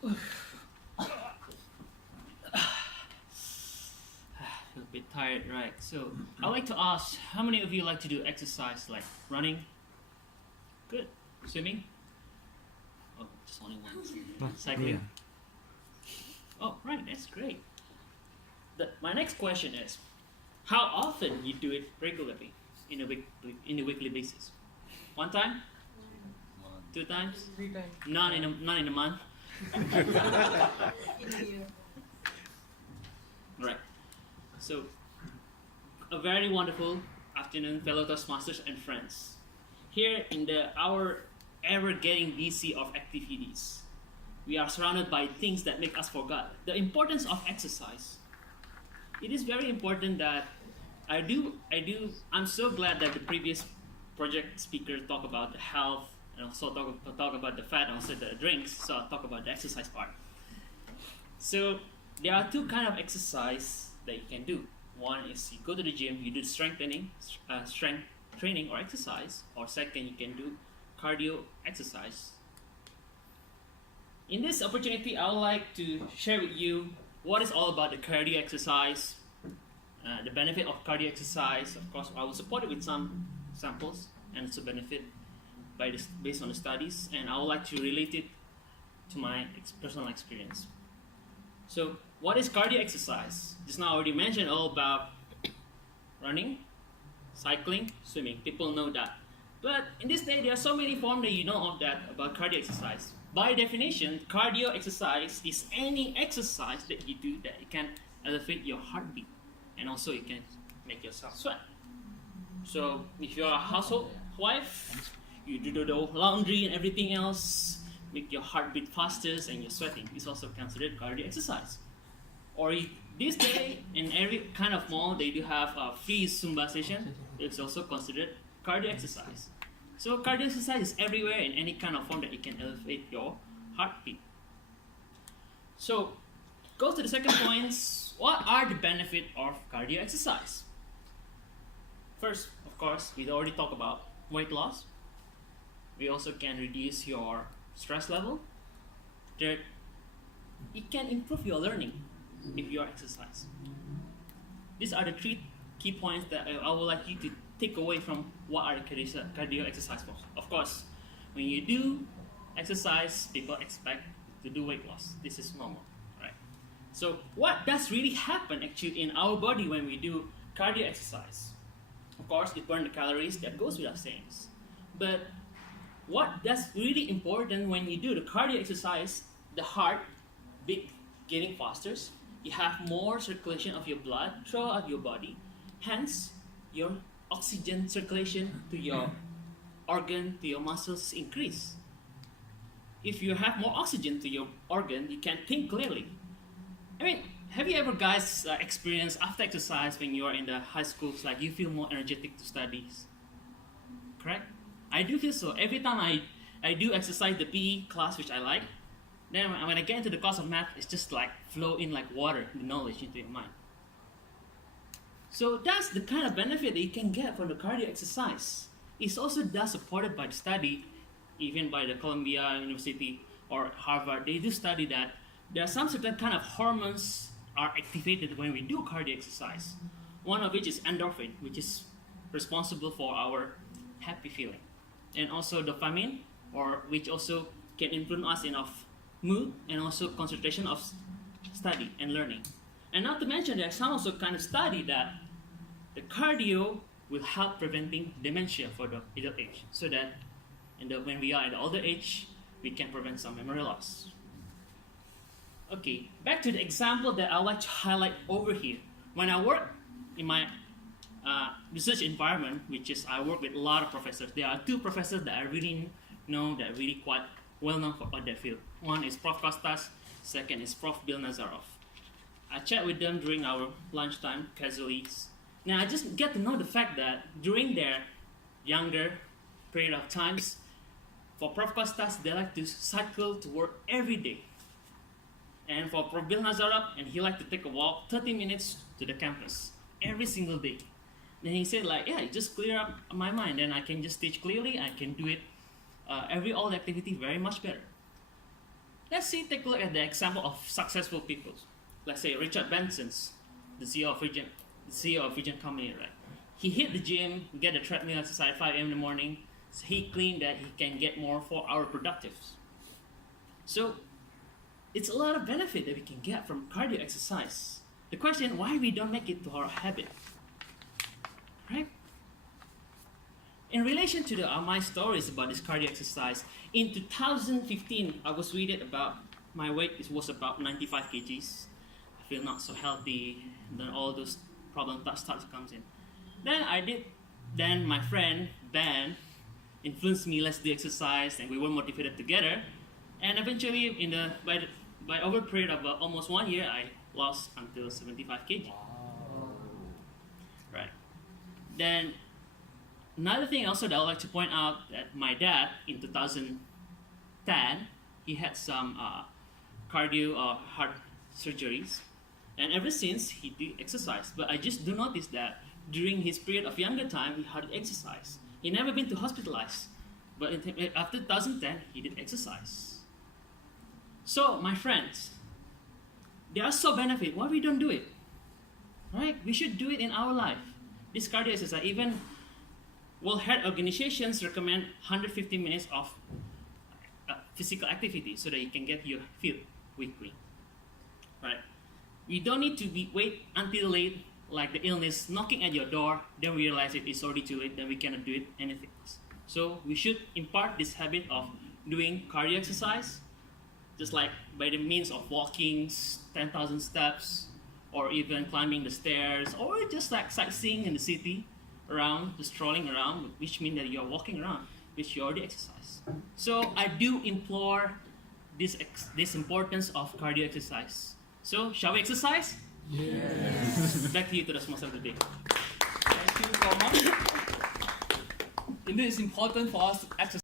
Feel a bit tired, right? So I'd like to ask, how many of you like to do exercise like running? Good. Swimming? Oh, just only one. Cycling? Oh, right, that's great. My next question is, how often you do it regularly in a weekly basis? One time? 2 times? 3 times. None in a month? Right. So, a very wonderful afternoon, fellow Toastmasters and friends. Here in our ever getting busy of activities, we are surrounded by things that make us forget the importance of exercise. It is very important that I'm so glad that the previous project speaker talked about the health and also talk about the fat and also the drinks, so I'll talk about the exercise part. So there are 2 kind of exercise that you can do. One is you go to the gym, you do strength training or exercise, or second you can do cardio exercise. In this opportunity, I would like to share with you what is all about the cardio exercise, the benefit of cardio exercise. Of course, I will support it with some samples and also benefit based on the studies, and I would like to relate it to my personal experience. So, what is cardio exercise? Just now I already mentioned all about running, cycling, swimming. People know that. But in this day, there are so many forms that you know of that about cardio exercise. By definition, cardio exercise is any exercise that you do that it can elevate your heartbeat, and also it can make yourself sweat. So if you're a household wife, you do the laundry and everything else, make your heartbeat faster and you're sweating. It's also considered cardio exercise. Or this day, in every kind of mall, they do have a free Zumba session. It's also considered cardio exercise. So cardio exercise is everywhere in any kind of form that it can elevate your heartbeat. So go to the second point. What are the benefits of cardio exercise? First, of course, we already talked about weight loss. We also can reduce your stress level. Third, it can improve your learning if you exercise. These are the 3 key points that I would like you to take away from what are cardio exercise for. Of course, when you do exercise, people expect to do weight loss. This is normal, right? So what does really happen actually in our body when we do cardio exercise? Of course, it burns the calories, that goes without saying. But what does really important when you do the cardio exercise, the heart beat getting faster, you have more circulation of your blood throughout your body, hence your oxygen circulation to your organ, to your muscles increase. If you have more oxygen to your organ, you can think clearly. I mean, have you ever guys experienced after exercise when you are in the high schools, like you feel more energetic to studies? Correct? I do feel so. Every time I do exercise, the PE class which I like, then when I get into the class of math, it's just like flow in like water, the knowledge into your mind. So that's the kind of benefit that you can get from the cardio exercise. It's also thus supported by the study, even by the Columbia University or Harvard. They do study that there are some certain kind of hormones are activated when we do cardio exercise. One of which is endorphin, which is responsible for our happy feeling. And also dopamine, or which also can influence us in our mood and also concentration of study and learning. And not to mention, there's some also kind of study that the cardio will help preventing dementia for the middle age, so that when we are at the older age, we can prevent some memory loss. Okay, back to the example that I like to highlight over here. When I work in my research environment, which is I work with a lot of professors. There are 2 professors that I really know that are really quite well known for their field. One is Prof. Kostas, second is Prof. Bill Nazarov. I chat with them during our lunchtime casually. Now I just get to know the fact that during their younger period of times, for Prof. Kostas, they like to cycle to work every day. And for Prof. Bill Nazarov, and he liked to take a walk 30 minutes to the campus every single day. Then he said like, yeah, it just clear up my mind, and I can just teach clearly, I can do it all the activity very much better. take a look at the example of successful people. Let's say Richard Benson's, the CEO of Regent Company, right? He hit the gym, get a treadmill exercise 5 a.m. in the morning. So he claimed that he can get more 4-hour productives. So it's a lot of benefit that we can get from cardio exercise. The question, why we don't make it to our habit, right? In relation to my stories about this cardio exercise, in 2015, I was reading about my weight was about 95 kgs. I feel not so healthy. Then all those problems starts comes in. Then my friend Ben influenced me. Let's do exercise, and we were motivated together. And eventually, by over a period of almost 1 year, I lost until 75 kg. Wow. Right. Then another thing also that I would like to point out that my dad in 2010 he had some cardio heart surgeries, and ever since he did exercise. But I just do notice that during his period of younger time he hardly exercised. He never been to hospitalized, but after 2010 he did exercise. So my friends, there are so benefits. Why we don't do it? Right? We should do it in our life. This cardio exercise, even World Health Organizations recommend 150 minutes of physical activity so that you can get your fit weekly. Right? You don't need to wait until late, like the illness knocking at your door, then we realize it's already too late, then we cannot do it anything else. So we should impart this habit of doing cardio exercise, just like by the means of walking 10,000 steps, or even climbing the stairs, or just like sightseeing in the city around, just strolling around, which means that you're walking around, which you already exercise. So I do implore this importance of cardio exercise. So shall we exercise? Yes. Back to you to the sponsor of the day. Thank you, Komang. Indeed, it's important for us to exercise.